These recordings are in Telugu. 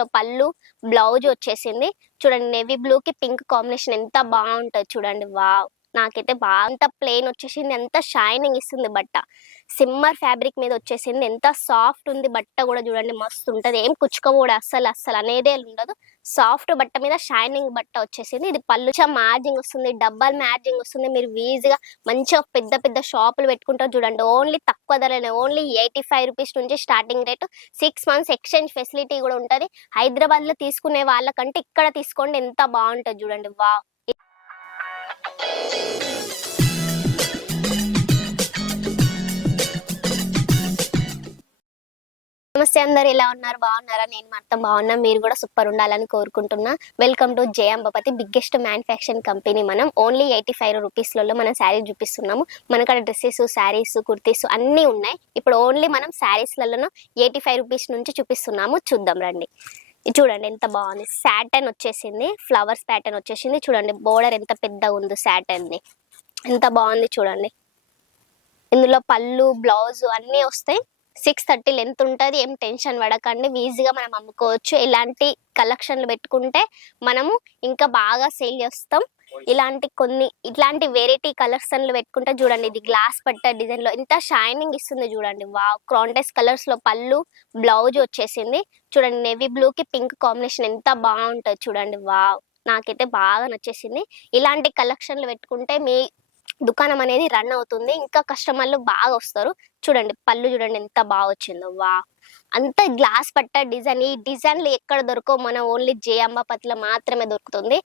లో పళ్ళు, బ్లౌజ్ వచ్చేసింది. చూడండి నేవీ బ్లూ కి పింక్ కాంబినేషన్ ఎంత బాగుంటది చూడండి. వావ్, నాకైతే బాగా అంత ప్లెయిన్ వచ్చేసింది, ఎంత షైనింగ్ ఇస్తుంది బట్ట. సిమ్మర్ ఫ్యాబ్రిక్ మీద వచ్చేసింది, ఎంత సాఫ్ట్ ఉంది బట్ట కూడా చూడండి, మస్తు ఉంటది. ఏం కుచ్చుకోవడం అస్సలు అస్సలు అనేదే ఉండదు. సాఫ్ట్ బట్ట మీద షైనింగ్ బట్ట వచ్చేసింది. ఇది పళ్ళు మ్యాచింగ్ వస్తుంది, డబ్బల్ మ్యాచింగ్ వస్తుంది. మీరు ఈజీగా మంచిగా పెద్ద పెద్ద షాపులు పెట్టుకుంటారు చూడండి. ఓన్లీ తక్కువ ధరనే, ఓన్లీ 85 రూపీస్ నుంచి starting rate. 6 months exchange facility కూడా ఉంటుంది. హైదరాబాద్ లో తీసుకునే వాళ్ళకంటే ఇక్కడ తీసుకోండి, ఎంత బాగుంటది చూడండి. వావ్. నమస్తే, అందరు ఎలా ఉన్నారు? బాగున్నారా? నేను మాత్రం బాగున్నా, మీరు కూడా సూపర్ ఉండాలని కోరుకుంటున్నా. Welcome to J Ambapathi, biggest manufacturing company. మనం ఓన్లీ 85 రూపీస్లలో మనం శారీ చూపిస్తున్నాము. మనకాడ డ్రెస్సెస్, శారీస్, కుర్తీస్ అన్నీ ఉన్నాయి. ఇప్పుడు ఓన్లీ మనం శారీస్లలో 85 రూపీస్ నుంచి చూపిస్తున్నాము. చూద్దాం రండి. చూడండి ఎంత బాగుంది. సాటన్ వచ్చేసింది, ఫ్లవర్స్ ప్యాటర్న్ వచ్చేసింది. చూడండి బోర్డర్ ఎంత పెద్దగా ఉందో, సాటన్ది ఎంత బాగుంది చూడండి. ఇందులో పళ్ళు, బ్లౌజ్ అన్నీ వస్తాయి. 630 లెంత్ ఉంటుంది. ఏం టెన్షన్ పడకండి, ఈజీగా మనం అమ్ముకోవచ్చు. ఇలాంటి కలెక్షన్లు పెట్టుకుంటే మనము ఇంకా బాగా సేల్ చేస్తాం. ఇట్లాంటి వెరైటీ కలెక్షన్లు పెట్టుకుంటే చూడండి, ఇది గ్లాస్ పట్ట డిజైన్ లో ఎంత షైనింగ్ ఇస్తుంది చూడండి. వావ్, కాంట్రాస్ట్ కలర్స్ లో పళ్ళు, బ్లౌజ్ వచ్చేసింది. చూడండి నేవీ బ్లూ కి పింక్ కాంబినేషన్ ఎంత బాగుంటుంది చూడండి. వావ్, నాకైతే బాగా నచ్చేసింది. ఇలాంటి కలెక్షన్లు పెట్టుకుంటే మీ దుకాణం అనేది రన్ అవుతుంది, ఇంకా కస్టమర్లు బాగా వస్తారు. చూడండి పళ్ళు చూడండి ఎంత బాగా వచ్చిందో. వా, అంత గ్లాస్ పట్ట డిజైన్. ఈ డిజైన్లు ఎక్కడ దొరకవు, మన ఓన్లీ జే అంబాపతిలో మాత్రమే దొరుకుతుంది.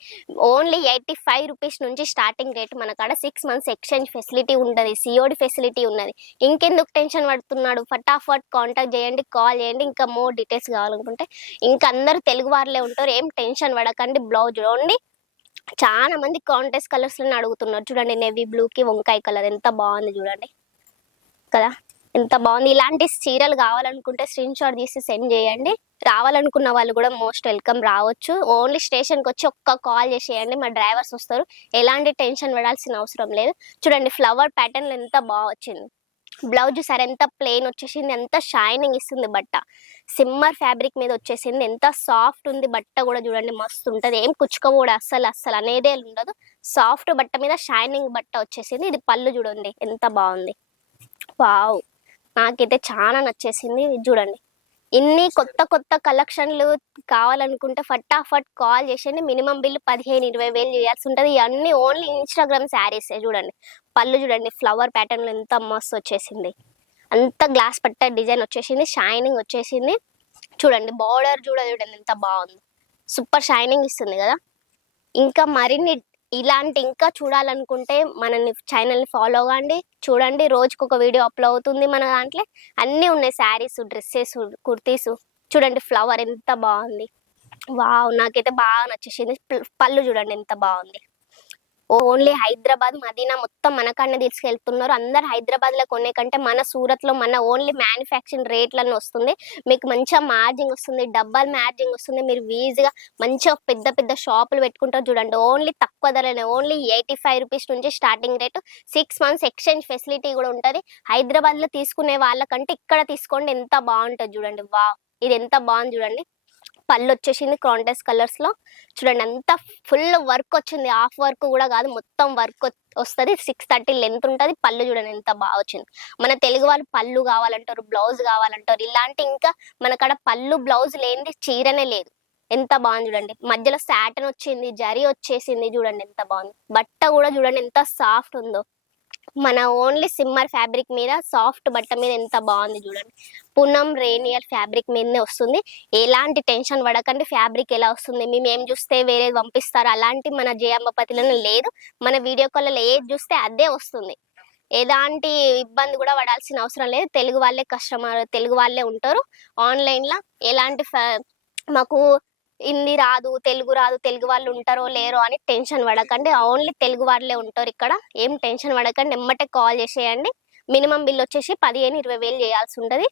ఓన్లీ 85 రూపీస్ నుంచి స్టార్టింగ్ రేట్. మనకాడ 6 మంత్స్ ఎక్స్చేంజ్ ఫెసిలిటీ ఉంటుంది, సిఓడి ఫెసిలిటీ ఉన్నది. ఇంకెందుకు టెన్షన్ పడుతున్నాడు, ఫటాఫట్ కాంటాక్ట్ చేయండి, కాల్ చేయండి. ఇంకా మోర్ డీటెయిల్స్ కావాలనుకుంటే ఇంకా అందరు తెలుగు వారులే ఉంటారు, ఏం టెన్షన్ పడకండి. బ్లౌజ్ చూడండి, చాలా మంది కాంట్రాస్ట్ కలర్స్ లో అడుగుతున్నారు. చూడండి నేవీ బ్లూ కి వంకాయ కలర్ ఎంత బాగుంది చూడండి కదా, ఎంత బాగుంది. ఇలాంటి చీరలు కావాలనుకుంటే స్క్రీన్ షాట్ తీసి సెండ్ చేయండి. రావాలనుకున్న వాళ్ళు కూడా మోస్ట్ వెల్కమ్, రావచ్చు. ఓన్లీ స్టేషన్కి వచ్చి ఒక్క కాల్ చేసేయండి, మా డ్రైవర్స్ వస్తారు. ఎలాంటి టెన్షన్ పడాల్సిన అవసరం లేదు. చూడండి ఫ్లవర్ ప్యాటర్న్ ఎంత బాగా వచ్చింది. బ్లౌజ్ సరే ఎంత ప్లెయిన్ వచ్చేసింది, ఎంత షైనింగ్ ఇస్తుంది బట్ట. సిమ్మర్ ఫ్యాబ్రిక్ మీద వచ్చేసింది, ఎంత సాఫ్ట్ ఉంది బట్ట కూడా చూడండి, మస్తు ఉంటుంది. ఏం కుచ్చుకోవడం అస్సలు అస్సలు అనేదే ఉండదు. సాఫ్ట్ బట్ట మీద షైనింగ్ బట్ట వచ్చేసింది. ఇది పళ్ళు చూడండి ఎంత బాగుంది. వావ్, నాకైతే చాలా నచ్చేసింది. చూడండి, ఇన్ని కొత్త కొత్త కలెక్షన్లు కావాలనుకుంటే ఫటాఫట్ కాల్ చేసేయండి. మినిమం బిల్లు 15-20 వేలు చేయాల్సి ఉంటుంది. ఇవన్నీ ఓన్లీ ఇన్స్టాగ్రామ్ శారీసే. చూడండి పళ్ళు చూడండి, ఫ్లవర్ ప్యాటర్న్ లో ఎంత మస్తు వచ్చేసింది. అంత గ్లాస్ పట్ట డిజైన్ వచ్చేసింది, షైనింగ్ వచ్చేసింది. చూడండి బార్డర్ చూడండి ఎంత బాగుంది, సూపర్ షైనింగ్ ఇస్తుంది కదా. ఇంకా మరిన్ని ఇలాంటి ఇంకా చూడాలనుకుంటే మన ఛానల్ని ఫాలో అవ్వండి. చూడండి రోజుకు ఒక వీడియో అప్లోడ్ అవుతుంది మన దాంట్లో. అన్నీ ఉన్నాయి, శారీస్, డ్రెస్సెస్, కుర్తీస్. చూడండి ఫ్లవర్ ఎంత బాగుంది. వావ్, నాకైతే బాగా నచ్చేసింది. పళ్ళు చూడండి ఎంత బాగుంది. ఓన్లీ హైదరాబాద్, మదీనా మొత్తం మనకన్నా తీసుకెళ్తున్నారు. అందరు హైదరాబాద్ లో కొనే కంటే మన సూరత్ లో మన ఓన్లీ మ్యానుఫ్యాక్చరింగ్ రేట్లను వస్తుంది. మీకు మంచిగా మార్జింగ్ వస్తుంది, డబ్బల్ మార్జింగ్ వస్తుంది. మీరు ఈజీగా మంచిగా పెద్ద పెద్ద షాపులు పెట్టుకుంటారు చూడండి. ఓన్లీ తక్కువ ధరనే, ఓన్లీ 85 రూపీస్ నుంచి starting rate. 6 months exchange facility కూడా ఉంటుంది. హైదరాబాద్ లో తీసుకునే వాళ్ళకంటే ఇక్కడ తీసుకోండి, ఎంత బాగుంటుంది చూడండి. వా, ఇది ఎంత బాగుంది చూడండి. పళ్ళు వచ్చేసింది కాంట్రాస్ట్ కలర్స్ లో. చూడండి అంతా ఫుల్ వర్క్ వచ్చింది, హాఫ్ వర్క్ కూడా కాదు, మొత్తం వర్క్ వస్తుంది. 630 లెంత్ ఉంటుంది. పళ్ళు చూడండి ఎంత బాగా వచ్చింది. మన తెలుగు వాళ్ళు పళ్ళు కావాలంటారు, బ్లౌజ్ కావాలంటారు. ఇలాంటి ఇంకా మనకాడ పళ్ళు బ్లౌజ్ లేనిది చీరనే లేదు. ఎంత బాగుంది చూడండి. మధ్యలో సాటన్ వచ్చింది, జరీ వచ్చేసింది. చూడండి ఎంత బాగుంది. బట్ట కూడా చూడండి ఎంత సాఫ్ట్ ఉందో. మన ఓన్లీ సిమ్మర్ ఫ్యాబ్రిక్ మీద, సాఫ్ట్ బట్ట మీద ఎంత బాగుంది చూడండి. పూనం రేనియర్ ఫ్యాబ్రిక్ మీదనే వస్తుంది. ఎలాంటి టెన్షన్ పడకండి, ఫ్యాబ్రిక్ ఎలా వస్తుంది మేము ఏం చూస్తే వేరే పంపిస్తారు అలాంటి మన జే అంబాపతిలోనే లేదు. మన వీడియో కాల్లో ఏది చూస్తే అదే వస్తుంది. ఎలాంటి ఇబ్బంది కూడా పడాల్సిన అవసరం లేదు. తెలుగు వాళ్ళే కస్టమర్, తెలుగు వాళ్ళే ఉంటారు ఆన్లైన్లో. ఎలాంటి మాకు హిందీ రాదు, తెలుగు రాదు, తెలుగు వాళ్ళు ఉంటారో లేరో అని టెన్షన్ పడకండి. ఓన్లీ తెలుగు వాళ్ళే ఉంటారు ఇక్కడ, ఏం టెన్షన్ పడకండి. ఎమ్మటే కాల్ చేసేయండి. మినిమం బిల్ వచ్చేసి 15-20 వేలు చేయాల్సి ఉంటుంది.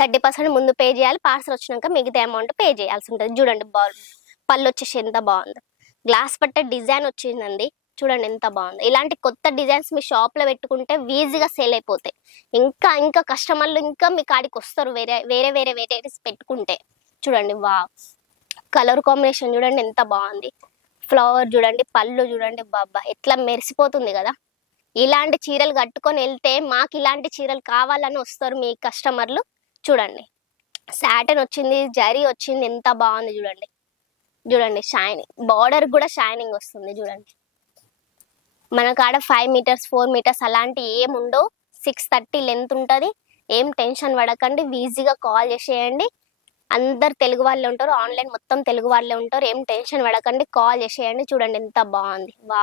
30% ముందు పే చేయాలి, పార్సల్ వచ్చినాక మిగతా అమౌంట్ పే చేయాల్సి ఉంటుంది. చూడండి పళ్ళు వచ్చేసి ఎంత బాగుంది. గ్లాస్ పట్ట డిజైన్ వచ్చిందండి, చూడండి ఎంత బాగుంది. ఇలాంటి కొత్త డిజైన్స్ మీ షాప్ లో పెట్టుకుంటే ఈజీగా సేల్ అయిపోతాయి. ఇంకా ఇంకా కస్టమర్లు ఇంకా మీ కాడికి వస్తారు వేరే వేరే వేరే వెరైటీస్ పెట్టుకుంటే. చూడండి వా, కలర్ కాంబినేషన్ చూడండి ఎంత బాగుంది. ఫ్లవర్ చూడండి, పళ్ళు చూడండి, బాబా ఎట్లా మెరిసిపోతుంది కదా. ఇలాంటి చీరలు కట్టుకొని వెళ్తే మాకు ఇలాంటి చీరలు కావాలని వస్తారు మీ కస్టమర్లు. చూడండి సాటన్ వచ్చింది, జరీ వచ్చింది, ఎంత బాగుంది చూడండి. చూడండి షైనింగ్, బార్డర్ కూడా షైనింగ్ వస్తుంది చూడండి. మన కాడ 5 మీటర్స్ 4 మీటర్స్ అలాంటి ఏం ఉండవు. 630 లెంత్ ఉంటుంది. ఏం టెన్షన్ పడకండి, ఈజీగా కాల్ చేసేయండి. అందరు తెలుగు వాళ్ళే ఉంటారు, ఆన్లైన్ మొత్తం తెలుగు వాళ్ళే ఉంటారు. ఏం టెన్షన్ పడకండి, కాల్ చేసేయండి. చూడండి ఎంత బాగుంది, వా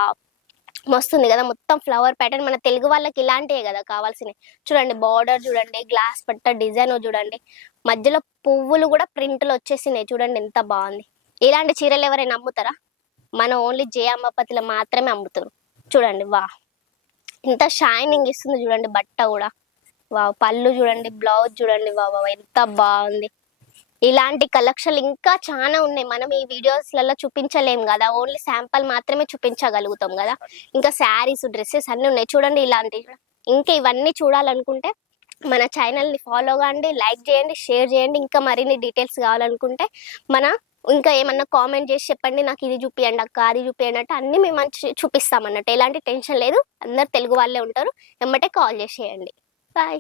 మస్తుంది కదా. మొత్తం ఫ్లవర్ ప్యాటర్న్, మన తెలుగు వాళ్ళకి ఇలాంటివే కదా కావాల్సినవి. చూడండి బార్డర్ చూడండి, గ్లాస్ పట్ట డిజైన్ చూడండి, మధ్యలో పువ్వులు కూడా ప్రింట్లు వచ్చేసినాయి. చూడండి ఎంత బాగుంది. ఇలాంటి చీరలు ఎవరైనా అమ్ముతారా? మన ఓన్లీ జయాంబపతిలో మాత్రమే అమ్ముతారు. చూడండి వా ఎంత షైనింగ్ ఇస్తుంది చూడండి బట్ట కూడా. వా పళ్ళు చూడండి, బ్లౌజ్ చూడండి, వా వా ఎంత బాగుంది. ఇలాంటి కలెక్షన్ ఇంకా చాలా ఉన్నాయి, మనం ఈ వీడియోస్లలో చూపించలేం కదా, ఓన్లీ శాంపుల్ మాత్రమే చూపించగలుగుతాం కదా. ఇంకా శారీస్, డ్రెస్సెస్ అన్ని ఉన్నాయి చూడండి ఇలాంటివి. ఇంకా ఇవన్నీ చూడాలనుకుంటే మన ఛానల్ని ఫాలో కాండి, లైక్ చేయండి, షేర్ చేయండి. ఇంకా మరిన్ని డీటెయిల్స్ కావాలనుకుంటే మన ఇంకా ఏమన్నా కామెంట్ చేసి చెప్పండి, నాకు ఇది చూపియండి అక్క, అది చూపియండి అంటే అన్ని మేము చూపిస్తాం అన్నట్టు. ఎలాంటి టెన్షన్ లేదు, అందరు తెలుగు వాళ్ళే ఉంటారు. ఎమ్మటే కాల్ చేసేయండి. బాయ్.